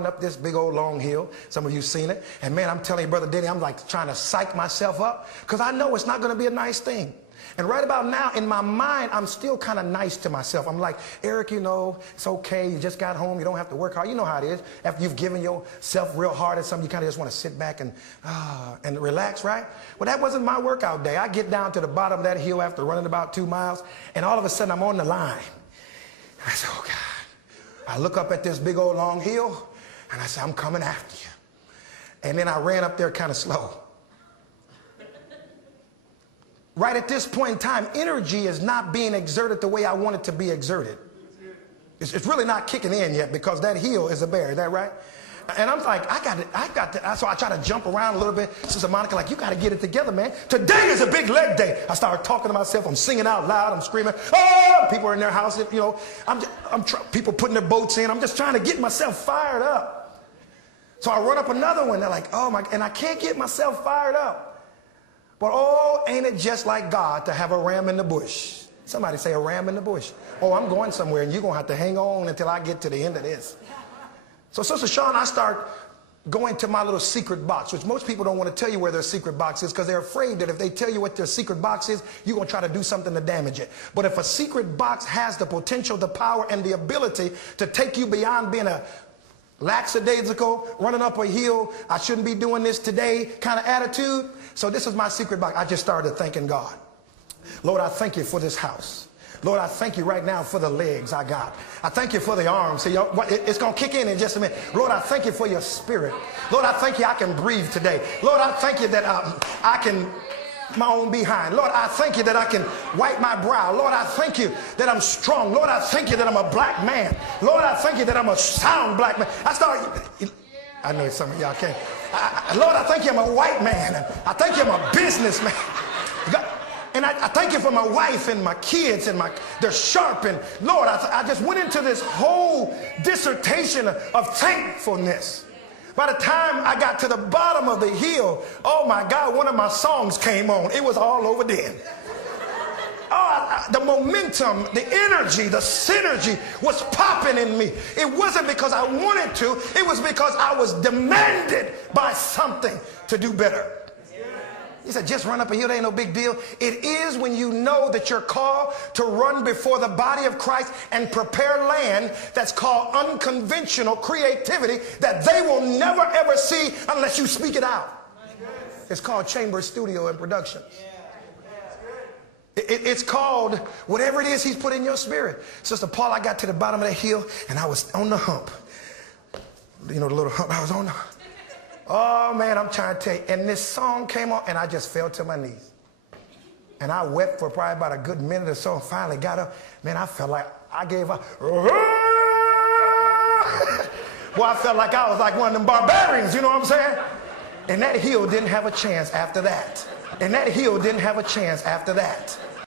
running up this big old long hill. Some of you seen it. And man, I'm telling you, Brother Denny, I'm like trying to psych myself up because I know it's not going to be a nice thing. And right about now, in my mind, I'm still kind of nice to myself. I'm like, Eric, you know, it's okay. You just got home. You don't have to work hard. You know how it is. After you've given yourself real hard at something, you kind of just want to sit back and relax, right? Well, that wasn't my workout day. I get down to the bottom of that hill after running about 2 miles, and all of a sudden, I'm on the line. And I said, oh, God. I look up at this big old long hill, and I said, I'm coming after you. And then I ran up there kind of slow. Right at this point in time, energy is not being exerted the way I want it to be exerted. It's really not kicking in yet because that hill is a bear. Is that right? And I'm like, I got it. So I try to jump around a little bit. Sister Monica, like, you got to get it together, man. Today is a big leg day. I started talking to myself. I'm singing out loud. I'm screaming. Oh, people are in their house. You know, people putting their boats in. I'm just trying to get myself fired up. So I run up another one. They're like, oh my, and I can't get myself fired up. But oh, ain't it just like God to have a ram in the bush? Somebody say a ram in the bush. Oh, I'm going somewhere and you're going to have to hang on until I get to the end of this. So Sister Shawn, I start going to my little secret box, which most people don't want to tell you where their secret box is because they're afraid that if they tell you what their secret box is, you're going to try to do something to damage it. But if a secret box has the potential, the power, and the ability to take you beyond being a lackadaisical, running up a hill, I shouldn't be doing this today kind of attitude. So this is my secret box. I just started thanking God. Lord, I thank you for this house. Lord, I thank you right now for the legs I got. I thank you for the arms. See, it's going to kick in just a minute. Lord, I thank you for your spirit. Lord, I thank you I can breathe today. Lord, I thank you that I can my own behind. Lord, I thank you that I can wipe my brow. Lord, I thank you that I'm strong. Lord, I thank you that I'm a black man. Lord, I thank you that I'm a sound black man. I know some of y'all can't. Lord, I thank you I'm a white man. I thank you I'm a businessman. And I thank you for my wife and my kids and they're sharp. And Lord, I just went into this whole dissertation of thankfulness. By the time I got to the bottom of the hill, oh my God, one of my songs came on. It was all over then. Oh, the momentum, the energy, the synergy was popping in me. It wasn't because I wanted to. It was because I was demanded by something to do better. He said, just run up a hill, it ain't no big deal. It is when you know that you're called to run before the body of Christ and prepare land that's called unconventional creativity that they will never ever see unless you speak it out. It's called chamber, studio, and production. It's called whatever it is he's put in your spirit. Sister Paul, I got to the bottom of the hill and I was on the hump. You know, the little hump, I was on the hump. Oh, man, I'm trying to tell you. And this song came on, and I just fell to my knees. And I wept for probably about a good minute or so and finally got up. Man, I felt like I gave up. Well, I felt like I was like one of them barbarians, you know what I'm saying? And that hill didn't have a chance after that. And that hill didn't have a chance after that.